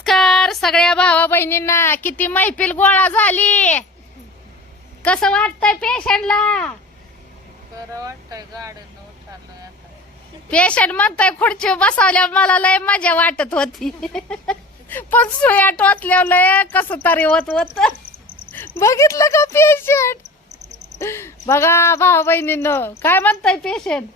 नमस्कार सगळ्या भावा बहिणींना. किती मैफिल गोळा झाली. कसं वाटतंय पेशंटला? बरं वाटतंय गाडीनं उठालोय आता. पेशंट म्हणतोय खुर्ची बसवल्यावर मला लय मजा वाटत होती. पण सुया टोचल्यावर लय कस तरी होत होत. बघितलं का पेशंट? बघा भाऊ बहिणीनं काय म्हणताय पेशंट?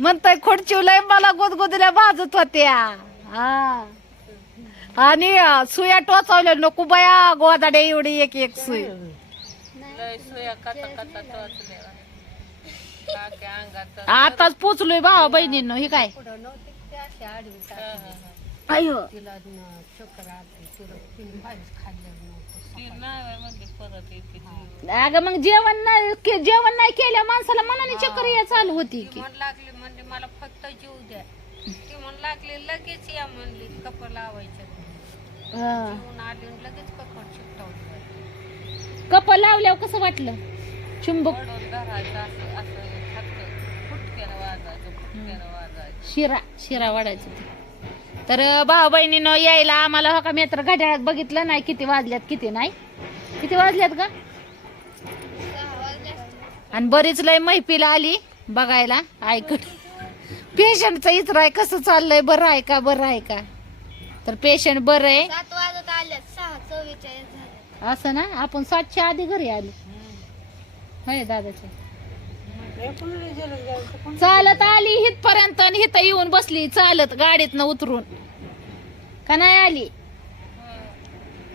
म्हणताय खुर्ची लय मला गुदगुदल्या बाजूत होत्या. हा. आणि अं, सुया टोचवल्या नको बया गोदाडे एवढी एक एक सुई. लय सुया कथा कथा टोचल्या काकी अंगात आताच पोचलोय भावा बहिणीनं हे काय. अयो ती नाही म्हणजे परत येते ती. अगं मग जेवण नाही के- जेवण नाही केल्या माणसाला मनाने चक्कर या चालू होती ती की. म्हण लागली म्हणजे मला फक्त जीव द्या. ती म्हण लागली लगेच या म्हणली कपड लावायचे. हा. जेवून आली आणि लगेच कपड शिकवलं कप लावल्यावर कसं वाटलं? चुंबक. पडून धरायचं असं असं फक्त फुटक्यानं वाजायचं फुटक्यानं वाजायचं. शिरा शिरा वाढायचं ते. तर भाऊ बहिणीनं यायला आम्हाला हो का मी तर घड्याळात बघितलं नाही किती वाजल्यात किती नाही. किती वाजल्यात का आणि बरीच लय मैफिल आली बघायला ऐकत. पेशंटचं इतर कसं चाललंय? बरं आहे का बरं आहे का? तर पेशंट बरं आहे. सात वाजत आल्यात सहा चव्वेचाळीस झाले. असं ना? आपण सातच्या आधी घरी आलो. होय दादाच्या चालत आली हितपर्यंत आणि हिथं येऊन बसली. चालत गाडीतनं उतरून. का नाही आली?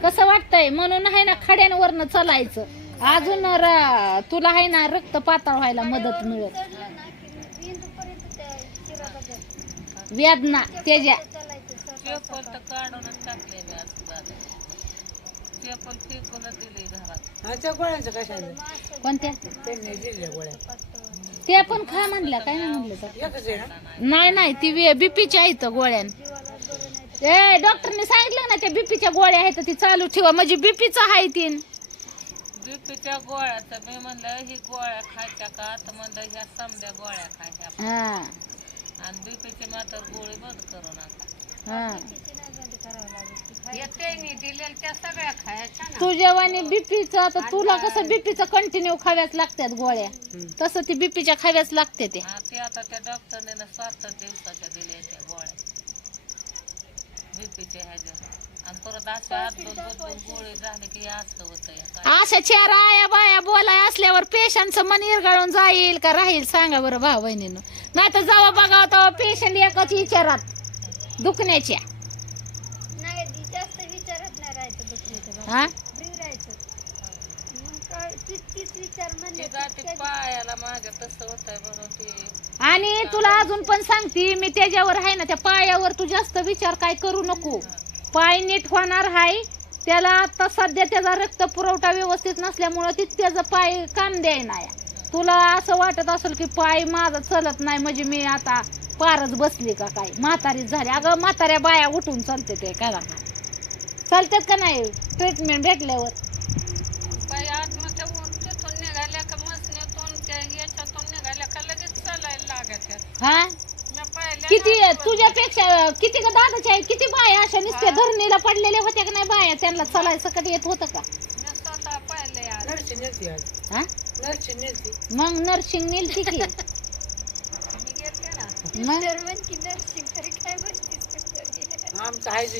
कसं वाटतंय? म्हणून आहे ना खड्यांवरनं चालायचं. अजून र- तुला आहे ना रक्त पातळ व्हायला मदत मिळत चढलं ना की इंदूपर्यंत त्या शिराबाजार वेदना त्याच्या चेपल तर काढूनच टाकले मी असं झालं. चेपल फेकूनच दिली घरात. कोणत्या? ते पण खा म्हणल्या काय नाही म्हणलं तर. नाही नाही ती बीपीच्या आहेत गोळ्यान. ए डॉक्टरने सांगितलं ना त्या बीपीच्या गोळ्या आहेत ती चालू ठेवा. म्हणजे बीपीचं आहे तीन बीपीच्या गोळ्या तर मी म्हणलं ही गोळ्या खायच्या का? तर म्हणलं ह्या समद्या गोळ्या खायच्या हा. आणि बीपीची मात्र गोळी बंद करू नका. हा. येते दिलेल्या त्या सगळ्या खायच्या ना. तुझ्यावानी बीपीचं आता तुला कसं बीपीचं कंटिन्यू खाव्याच लागतात गोळ्या. तसं ती बीपीच्या खाव्याच लागते ते. ते आता त्या डॉक्टरने ना सात दिवसाच्या दिल्या त्या गोळ्या. बीपीच्या ह्याच्या. आणि परत अशा चार आया बाया बोलाय असल्यावर पेशंटचं मन इरगाळून जाईल का? राहील सांगा बरं भाऊ बहिणीनं नाही तर जावा बघा तेव्हा पेशंट एकाच विचारात. दुखण्याच्या. नाही ती जास्त विचारत नाही राहायचं दुखण्याचं हा? फ्री राहायचं. मग काय तीच तीच विचार म्हणले ती जाते पायाला माझ्या तसं होतंय म्हणून ते. आणि तुला अजून पण सांगते मी त्याच्यावर आहे ना त्या पायावर तू जास्त विचार काय करू नको. पाय नीट होणार आहे त्याला आता सध्या त्याचा रक्त पुरवठा व्यवस्थित नसल्यामुळं ती त्याचा पाय काम द्यायना तुला असं वाटत असेल की पाय माझा चलत नाही म्हणजे मी आता पारच बसली का काय? म्हातारीच झाली. अगं म्हाताऱ्या बाया उठून चालते ते करा चालतात का नाही? ट्रीटमेंट भेटल्यावर. पाय आतमध्ये तिथून निघाल्या का मसण्यातून त्या याच्यातून निघाल्या का लगेच चालायला लागत हा? मी पाहिल्या किती तुझ्यापेक्षा किती का दादाच्या आहेत किती बाया अशा नुसत्या धरणीला पडलेल्या होत्या का नाही बाया? त्यांना चालायचं कधी येत होतं का? हा? मग नर्सिंग नेलती की?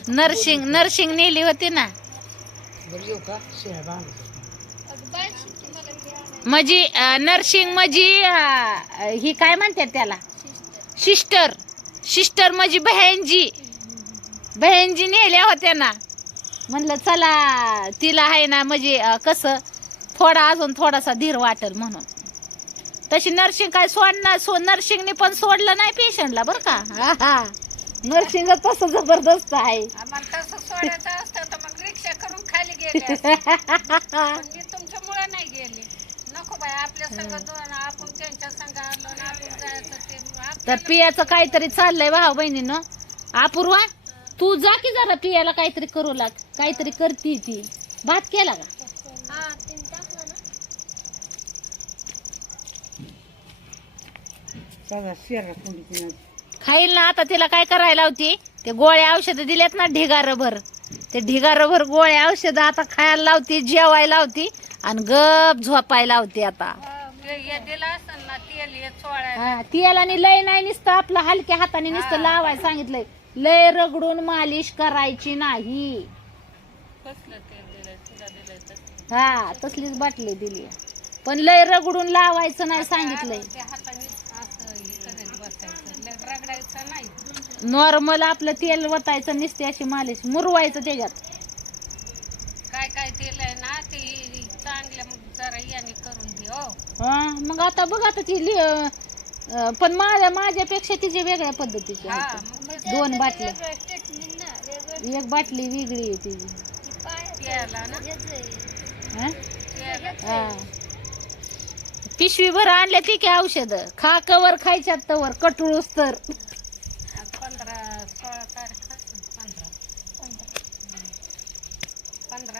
नर्सिंग नर्सिंग नर्सिंग नेली होती ना? म्हणजे नर्सिंग म्हणजे अं, ही काय म्हणतात त्याला? सिस्टर. सिस्टर म्हणजे बहीणजी बहीणजी नेल्या होत्या ना. म्हणलं चला तिला आहे ना म्हणजे अं, कसं थोडा अजून थोडासा धीर वाटेल म्हणून. तशी नर्सिंग काय सोडणार सो नर्सिंगने पण सोडलं नाही पेशंटला बरं का? हा हा. नर्सिंग तसं जबरदस्त आहे. आम्हाला तसं सोडायचं असतं तर मग रिक्षा करून खाली गेले असते. पण मी तुमच्यामुळे नाही गेले. नको बाय आपल्या संग दोन आपण त्यांच्या संग आलो ना आपण जायचं ते आप- तर पियाचं काहीतरी चाललंय भाऊ बहिणीनं. अपूर्वा तू जा की जरा पियाला काहीतरी करू लाग. काहीतरी करती ती. भात केला का हा तीन टाकलं ना खाईल ना आता तिला काय करायला होती? ते गोळ्या औषधं दिल्यात ना ढिगार भर ते ढिगारभर गोळ्या औषधं आता खायला लावती जेवायला लावती आणि गप झोपायला लावती आता. असेल ना तेल हे चोळायला हा, लय नाही नुसतं आपलं हलक्या हाताने नुसतं लावायला सांगितलंय. लय रगडून मालिश करायची नाही. कसलं तेल दिलंय तुला दिलंय तर हा तसलीच बाटली दिली. पण लय रगडून लावायचं नाही सांगितलंय. ते हाताने असं हे करत बसायचं लय रगडायचं नाही नॉर्मल आपलं तेल वतायचं नुसते अशी मालिश. मुरवायचं त्याच्यात. काय काय तेल आहे ना ते चांगल्या मग जरा याने करून दे हो. हा, मग आता बघ आता ती लि- अं, पण माझ्या माझ्यापेक्षा तिचे वेगळ्या पद्धतीचे हा. मग दोन बाटल्या एक बाटली वेगळी आहे तिची ना. हा? हा. पिशवी भर आणल्या ती की औषध. खा कवर खायच्यात तवर. कटुळूस तर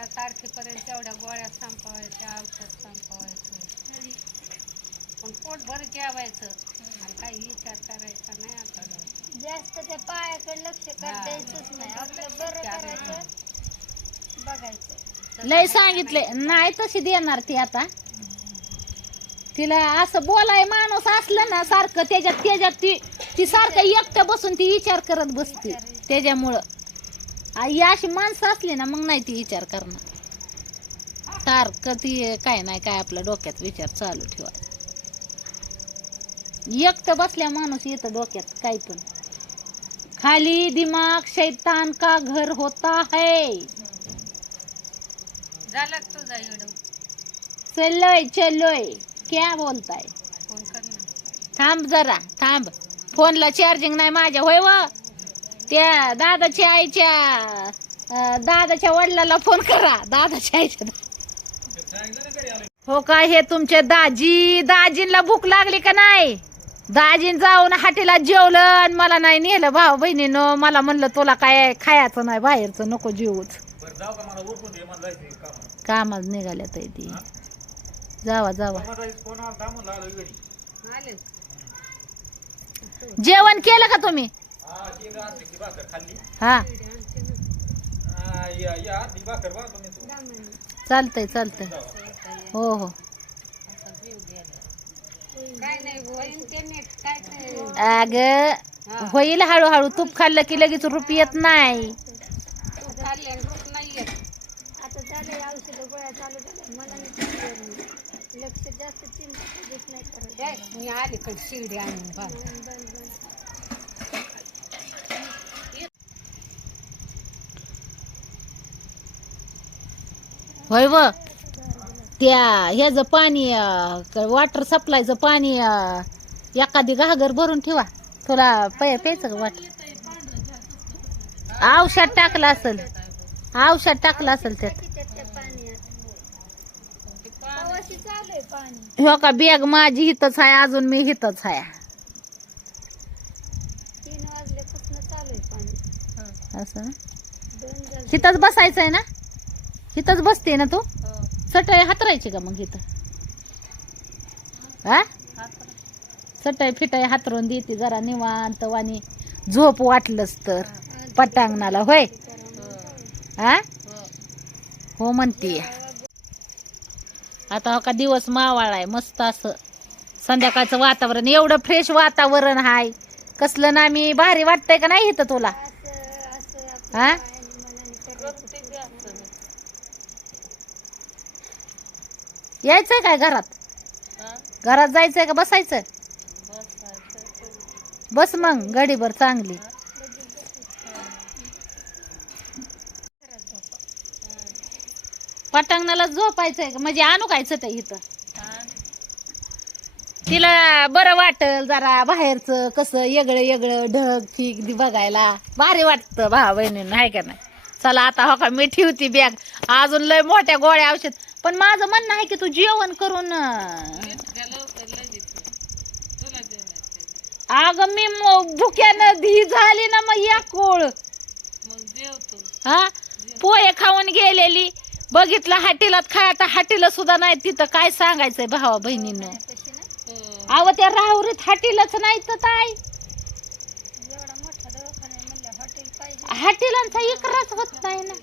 तारखेपर्यंत तेवढ्या गोळ्या संपवायच्या औषध संपवायचं. पण पोटभर जेवायचं. आणि काही विचार करायचा नाही आता. जास्त त्या पायाकडे लक्ष द्यायचंच नाही. आपलं बरं करायचं बघायचं. लय सांगितले. नाही. तशी देणार ती आता. तिला असं बोलाय माणूस असलं ना सारखं त्याच्यात त्याच्यात ती ती सारखं एकटं बसून ती विचार करत बसते. त्याच्यामुळं. आ, ही अशी माणसं असली ना मग नाही ती विचार करणार. सारखं ती काय नाही काय आपल्या डोक्यात विचार चालू ठेवा. एकटं बसल्या माणूस येतं डोक्यात काय पण. खाली दिमाग शैतान का घर होता है? झालं तुझा चलोय चलोय. क्या बोलताय? थांब जरा थांब. फोनला चार्जिंग नाही माझ्या होय व? त्या दादाच्या आईच्या दादाच्या वडिलाला फोन करा. दादाच्या आईच्या हो काय हे तुमचे दाजी दाजींला भूक लागली का नाही? दाजीन जाऊन हाटीला जेवलं आणि मला नाही नेलं. भाऊ बहिणीनं मला म्हणलं तुला काय खायचं नाही बाहेरचं नको जेवूच कामाला निघाल्या ताई ती. जावा जावा. जेवण केलं का तुम्ही? हा. चालतंय चालतंय. हो हो. नाही अग होईल हळूहळू. तूप खाल्लं की लगेच रूप येत नाही. तू खाल्ले आणि रूप नाही येत आता झालंय औषधं गोळ्या चालू झाल्या मला नाही चिंता लक्ष जास्त चिंता कधीच नाही करायचं हे, मी अलीकडे शिर्डी आणून बघ बंद बंद होय व. त्या ह्याचं पाणी वॉटर सप्लायचं पाणी एखादी घागर भरून ठेवा. तुला पै प्यायचं का वाट औषध टाकलं असेल. औषध टाकलं असेल त्यात. हो का बॅग माझी हितच आहे अजून मी हितच आहे. असं हितच बसायचं आहे ना? हितच बसते ना तू? चटई हातरायची का मग इथं? हा? चटई फिटाई हातरून देते जरा निवांत वाणी. झोप वाटलंच तर पटांगणाला होय? हा. हो? म्हणते. आता हो का दिवस मावाळाय मस्त असं. संध्याकाळचं वातावरण एवढं फ्रेश वातावरण हाय. कसलं ना मी भारी वाटतंय का नाही इथं तुला? हा पायाने मनाने करायचं यायचंय काय घरात? घरात जायचंय का बसायचं? बस मग गडीभर चांगली. पटांगणाला झोपायचंय का? म्हणजे आणू काय ते इथं. तिला बरं वाटल जरा बाहेरचं कसं येगळं येगळं ढग फीक बघायला. भारी वाटतं भावा बहिणीनं हाय का नाही? चला आता हो का मी ठेवती बॅग अजून लय मोठ्या गोळ्या औषध पण माझं म्हणणं आहे की तू जेवण करून अगं मी भुक्यानं धी झाली ना मग या कोळ. हा? पोहे खाऊन गेलेली. बघितलं हाटीलात खाय आता हाटीला सुद्धा नाही. तिथं काय सांगायचंय भावा बहिणीनं? अव त्या राहुरीत हाटीलच नाही तर पाहिजे. हाटीलांचा इकराच होत नाही ना.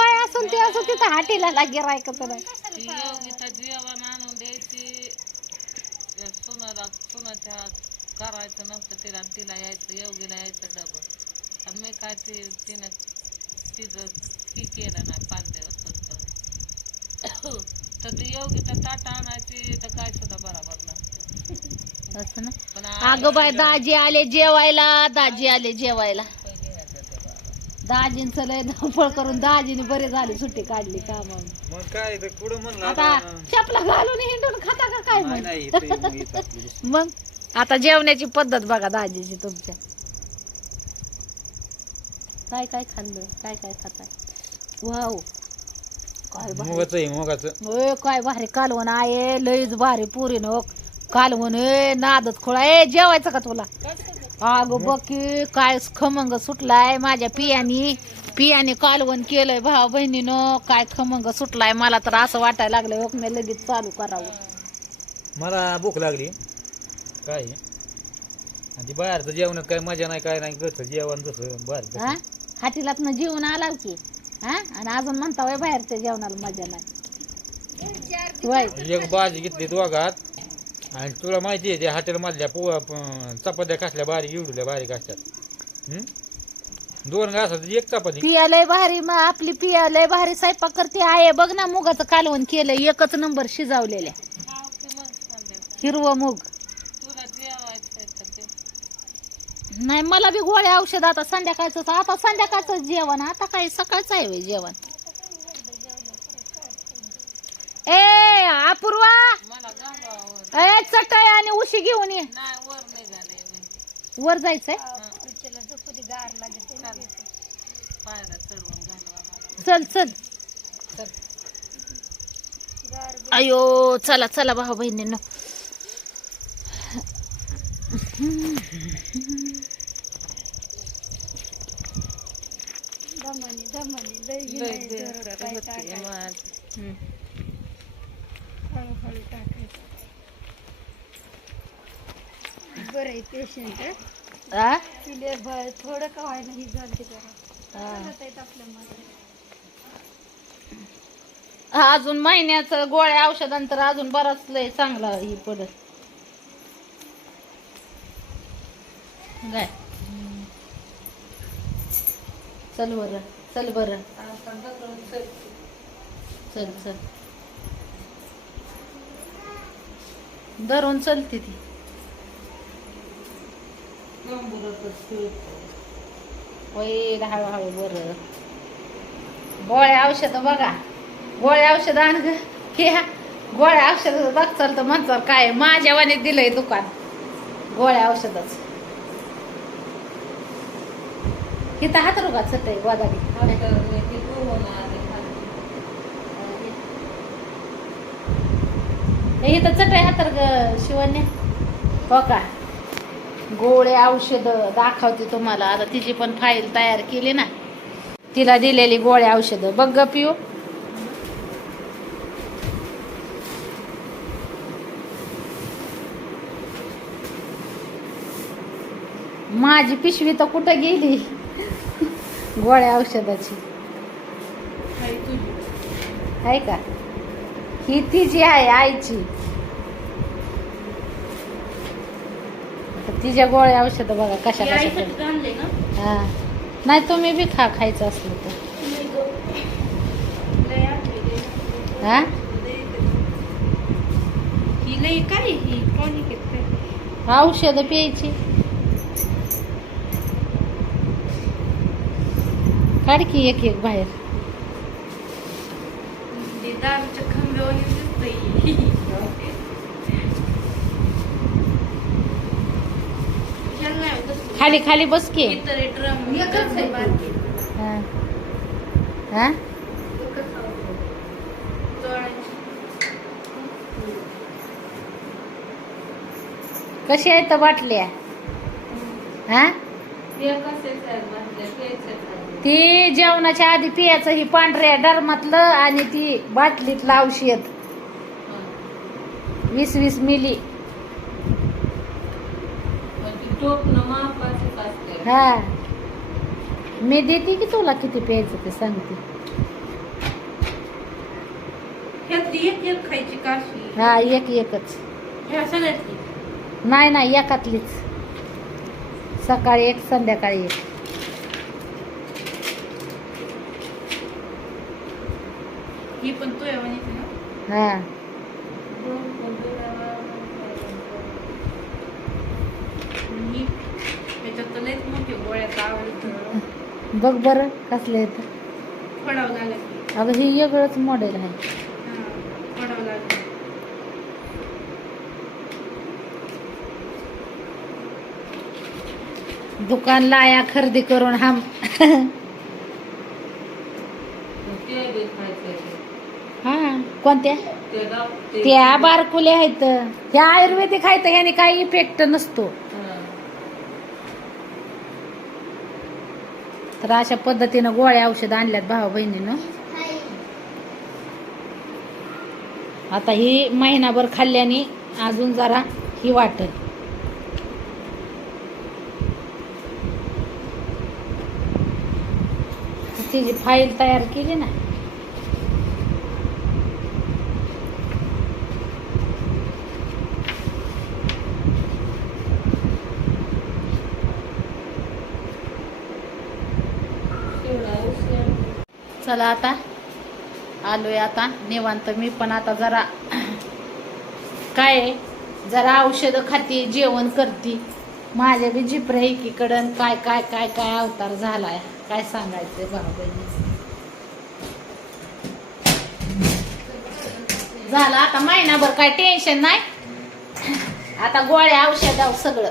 काय असेल ते असं तिथं हाटीला लागे रायचं नाही. ती योगिता जेवण आणून द्यायची सुनाला सुनाच्या करायचं नव्हतं तिला आणि तिला यायचं योगीला यायचं डबं. आणि मी काय ती तिनं तिचं ही केलं नाही पाच दिवस फक्त. तर ती योगिता ताटा आणायची तर काय सुद्धा बरोबर नसतं. असं ना? पण अगं बाय दाजी आले जेवायला दाजी आले जेवायला. दाजींचं लय धावपळ करून दाजीने बरे झाले सुट्टी काढली कामावर. मग काय आता आता? चपला घालून हिंडून खाता का काय नाही मग? नाही इथं- मग आपली आता जेवण्याची पद्धत बघा दाजीची तुमच्या. काय काय खाल्लं? काय काय खाताय? वाव. काय भारी. मुगाचं आहे मुगाचं. ओय काय भारी कालवण आहे लईच भारी पुरी न कालवण ए नादच खोळा. ए जेवायचं का तुला? अग बघ की काय खमंग सुटलाय माझ्या पियानी. पियाने कालवण केलंय भाऊ बहिणीनं. काय खमंग सुटलाय मला तर असं वाटायला लागलं हो, मी लगेच चालू करावं. मला भूक लागली. काय? आहे? आणि ती बाहेरचं जेवणात काय मजा नाही काय नाही घरचं जेवण जसं बाहेर हा? हाटीलात जेवण आलाव की. हा? आणि अजून म्हणता वय बाहेरच्या जेवणाला मजा नाही. वय एक भाजी घेतली दोघात. आणि तुला माहिती आहे त्या हॉटेल मधल्या पोहा प- चपात्या कसल्या बारीक एवढल्या बारीक असतात. हं? दोन घासात एक चपाती. पिया लय भारी मग आपली पिया लय भारी स्वयंपाक करते. आहे बघ ना मुगाचं कालवण केलंय. एकच नंबर शिजावलेल्या हिरवं मूग. ते नाही मला बी गोळ्या औषध आता संध्याकाळचं आता संध्याकाळचं जेवण आता काय सकाळचं आहे होय जेवण? ए अपूर्वा! ए चटई आणि उशी घेऊन ये. नाही वर जायचंय? झोपू गार चढवून घालवा मला. चल चल. गार अयो चला चला भाऊ बहिणींनो. दमनी दमनी लई बी नाही जोरात काय टाकायचं. हळूहळू टाकायचं. बरं आहे पेशंट थोडं का व्हायला झाली जरा. चालत आहेत आपल्यामध्ये हा, अजून महिन्याचं गोळ्या औषधांतर अजून बराच लय चांगला ही पडत काय? चल बर चल बर. चल चल. धरून चलते ती. होईल हळूहळू बरं. गोळ्या औषध बघा. गोळ्या औषध आण ग. घ्या गोळ्या औषध बघ चाल तर म्हणचाल काय माझ्या वाणी दिलंय दुकान. गोळ्या औषधच. हिथं हात रुगा चटई गोदाडी हे इथं चटई हातर ग शिवण्या. हो का? गोळे औषध दाखवते तुम्हाला. आता तिची पण फाईल तयार केली ना. तिला दिलेली गोळ्या औषध. बघ ग पिऊ माझी पिशवी तर कुठं गेली? गोळ्या औषधाची. आहे का? ही तिची आहे आईची. तिच्या गोळ्या औषध बघा कशा कशा हा. नाही तुम्ही बी खा खायचं असलं तर. हा? औषध प्यायची. काढ की एक एक बाहेर. खाली खाली बस की. हा. हा? कशी आहेत बाटल्या? हा? ती जेवणाच्या आधी पियाचं ही पांढऱ्या डरमातलं आणि ती बाटलीतलं औषध. वीस वीस मिली. हा. मी देते की तुला किती प्यायचं ते सांगते. एक एक खायची काशी. हा एक एकच. ह्या सगळ्यातली. नाही नाही एकातलीच. सकाळी एक संध्याकाळी एक. ही पण हा ही. बघ बरं कसलं लागत अगं हे वेगळंच मॉडेल आहे. फडावं लागत दुकान लाया खरेदी करून हम हा कोणत्या? त्या बारकुल्या आहेत. ह्या आयुर्वेदिक आहेत ह्याने काही इफेक्ट नसतो. तर अशा पद्धतीनं गोळ्या औषध आणल्यात भावा बहिणीनं. आता ही महिनाभर खाल्ल्याने अजून जरा ही वाटल. तिची फाईल तयार केली ना? चला आता. आलोय आता. निवांत. मी पण आता जरा काय जरा औषधं खाती जेवण करते. माझ्या बी झिपऱ्या एकीकडं काय काय काय काय अवतार झालाय. काय सांगायचंय बाबा झालं आता महिनाभर काय टेन्शन नाही. आता गोळ्या औषध सगळं.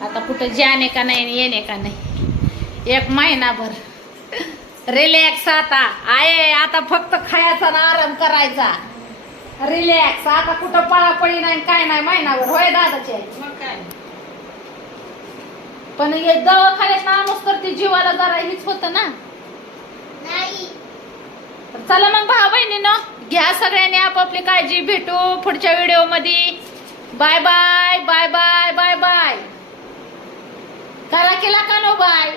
आता कुठं जाणे का नाही आणि येणे का नाही. एक महिनाभर. रिलॅक्स आता. आहे आता फक्त खायचा ना आराम करायचा. रिलॅक्स आता कुठं पळापळी नाही काय नाही महिनाभर होय दादाचे? मग काय? पण हे दवाखान्यात नामच तर ती जीवाला जरा हीच होत ना. तर चला मग भाऊ बहिणीनं घ्या सगळ्यांनी आपापली काळजी भेटू पुढच्या व्हिडिओमध्ये bye bye bye bye bye bye करा केला का no bye?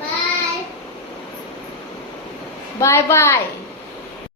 Bye. Bye bye